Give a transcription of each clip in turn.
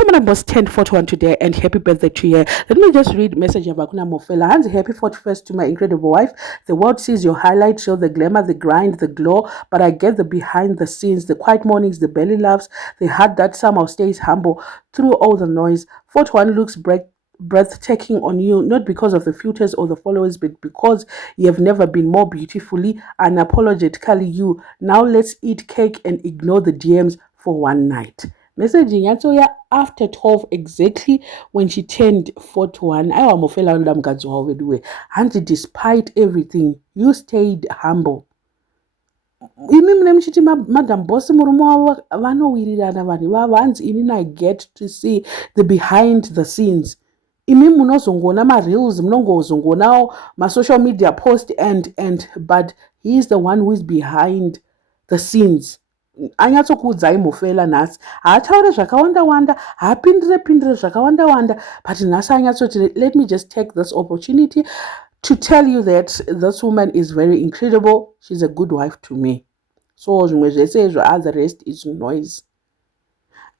Someone was 1041 today, and happy birthday to you. Let me just read message of Akuna Mofela. Hans, happy 41st to my incredible wife. The world sees your highlights, show the glamour, the grind, the glow, but I get the behind the scenes, the quiet mornings, the belly laughs, the heart that somehow stays humble through all the noise. 41 looks breathtaking on you, not because of the filters or the followers, but because you have never been more beautifully, unapologetically you. Now let's eat cake and ignore the DMs for one night. Messaging Yatoya after 12 exactly when she turned 41. I am Mofela Ndamgadzi wawe. And despite everything, you stayed humble. Madam Boss I get to see the behind the scenes. Munozongona ma reels, mnongozongona ma social media post but he's the one who is behind the scenes. Anyatsokudza Mofela nhasi haataure zvakawanda haapindire zvakawanda but nhasi anyatsoti let me just take this opportunity to tell you that this woman is very incredible. She's a good wife to me. So the rest is noise.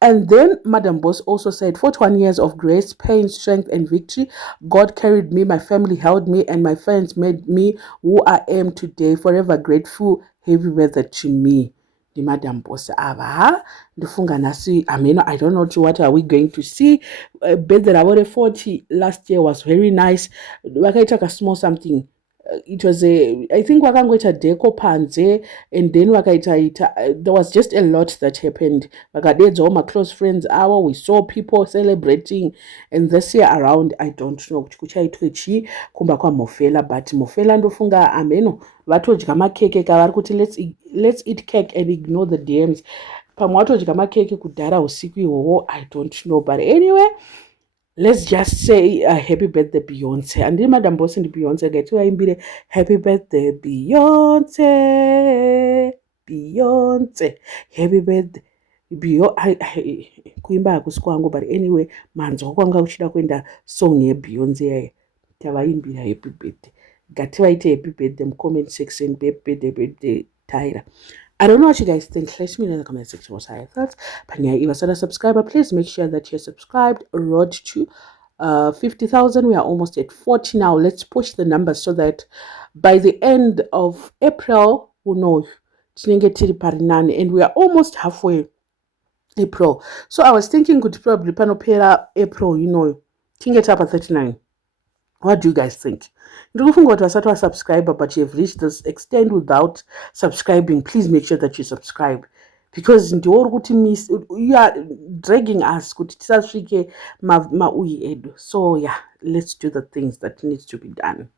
And then Madam Boss also said, 41 years of grace, pain, strength, and victory. God carried me, my family held me, and my friends made me who I am today. Forever grateful. Happy birthday to me. The Madam Boss ava. I don't know what are we going to see. Birthday about 40 last year was very nice. Wakaita a small something. It was I think wakangoita deco panze, and then wakaita there was just a lot that happened. All my close friends we saw people celebrating, and this year around I don't know kuchaitwechi kumba kwa Mofela, but Mofela ndofunga ameno vatodya makeke kavari kuti let's eat cake and ignore the DMs. Pamwe watodya makeke kudhara usiku ihwohwo I don't know, but anyway, let's just say happy birthday Beyonce. And then Madam Boss and Beyonce get to happy birthday Beyonce, happy birthday kuimba hakusikwangu, but anyway manzwa kwanga uchida kuenda song yeBeyonce yaye tavaimbira happy birthday. Ngativaite happy birthday comment section, birthday Tyra. I don't know what you guys think. Let me know in the comment section what I thought. But yeah, if you're not a subscriber, please make sure that you're subscribed. Road to 50,000. We are almost at 40 now. Let's push the numbers so that by the end of April, we know and we are almost halfway April. So I was thinking could probably panopera April, can get up at 39. What do you guys think? You're subscriber, but you've reached this extent without subscribing. Please make sure that you subscribe, because you are dragging us. So yeah, let's do the things that needs to be done.